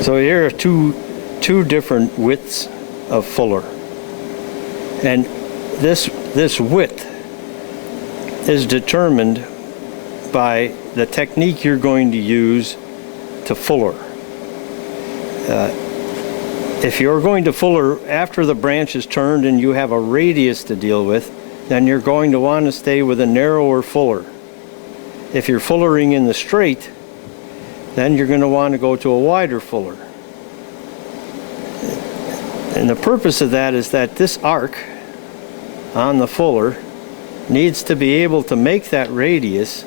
So here are two different widths of fuller, and this width is determined by the technique you're going to use to fuller. If you're going to fuller after the branch is turned and you have a radius to deal with, then you're going to want to stay with a narrower fuller. If you're fullering in the straight, then you're going to want to go to a wider fuller. And the purpose of that is that this arc on the fuller needs to be able to make that radius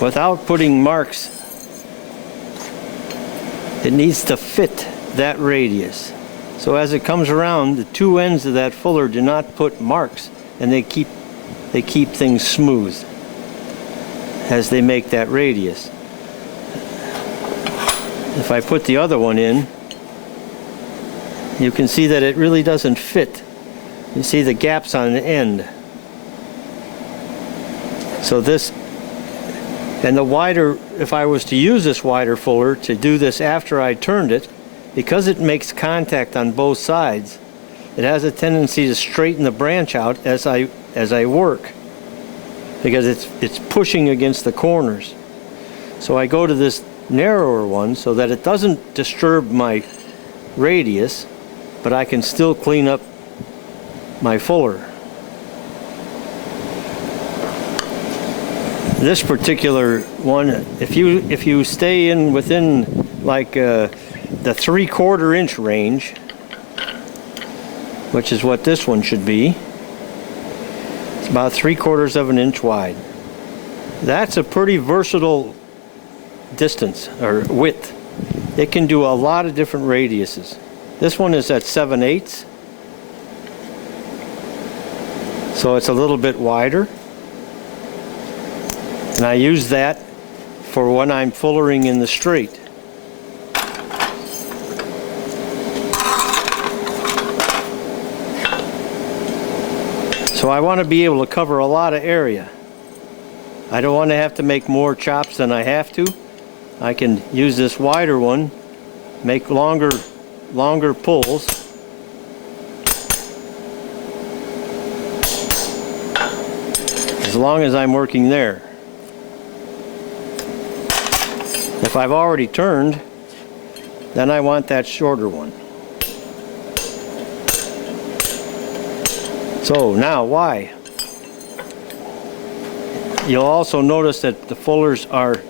without putting marks. It needs to fit that radius. So as it comes around, the two ends of that fuller do not put marks, and they keep things smooth as they make that radius. If I put the other one in, you can see that it really doesn't fit. You see the gaps on the end. So this, and the wider, if I was to use this wider fuller to do this after I turned it, because it makes contact on both sides, it has a tendency to straighten the branch out as I work, because it's pushing against the corners. So I go to this narrower one so that it doesn't disturb my radius, but I can still clean up my fuller. This particular one, if you stay in within like the 3/4 inch range, which is what this one should be, it's about 3/4 of an inch wide. That's a pretty versatile distance or width. It can do a lot of different radiuses. This one is at 7/8, so it's a little bit wider. And I use that for when I'm fullering in the straight. So I want to be able to cover a lot of area. I don't want to have to make more chops than I have to. I can use this wider one, make longer pulls. As long as I'm working there. If I've already turned, then I want that shorter one. So now, why? You'll also notice that the fullers are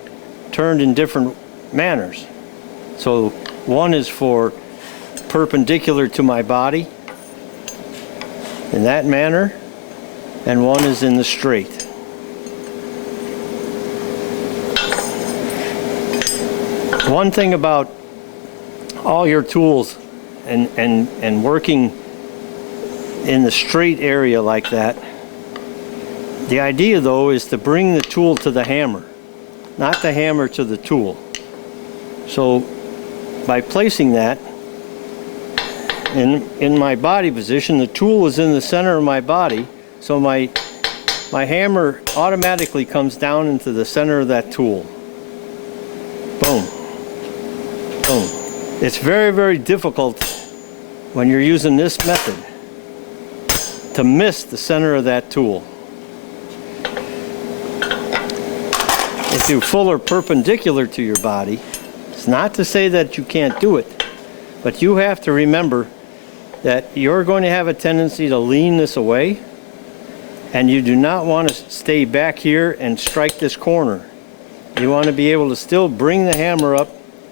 turned in different manners. So one is for perpendicular to my body in that manner, and one is in the straight. One thing about all your tools and working in the straight area like that, the idea though is to bring the tool to the hammer, not the hammer to the tool. So by placing that in my body position, the tool is in the center of my body, so my hammer automatically comes down into the center of that tool. Boom. Boom. It's very, very difficult when you're using this method to miss the center of that tool. If you fuller perpendicular to your body, it's not to say that you can't do it, but you have to remember that you're going to have a tendency to lean this away, and you do not want to stay back here and strike this corner. You want to be able to still bring the hammer up.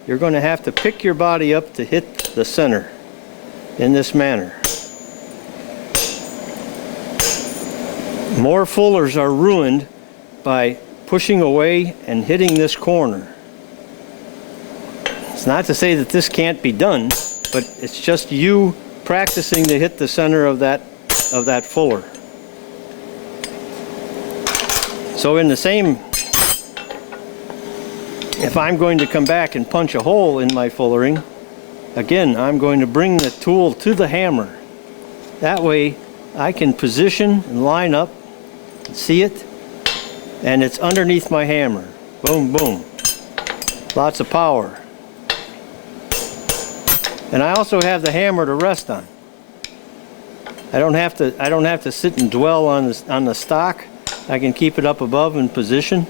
You're going to have to pick your body up to hit the center in this manner. More fullers are ruined by pushing away and hitting this corner. It's not to say that this can't be done, but it's just you practicing to hit the center of that fuller. So in the same, if I'm going to come back and punch a hole in my fullering, again, I'm going to bring the tool to the hammer. That way I can position and line up, see it, and it's underneath my hammer. Boom, boom. Lots of power. And I also have the hammer to rest on. I don't have to sit and dwell on the stock. I can keep it up above in position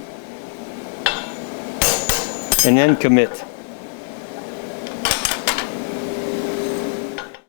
and then commit.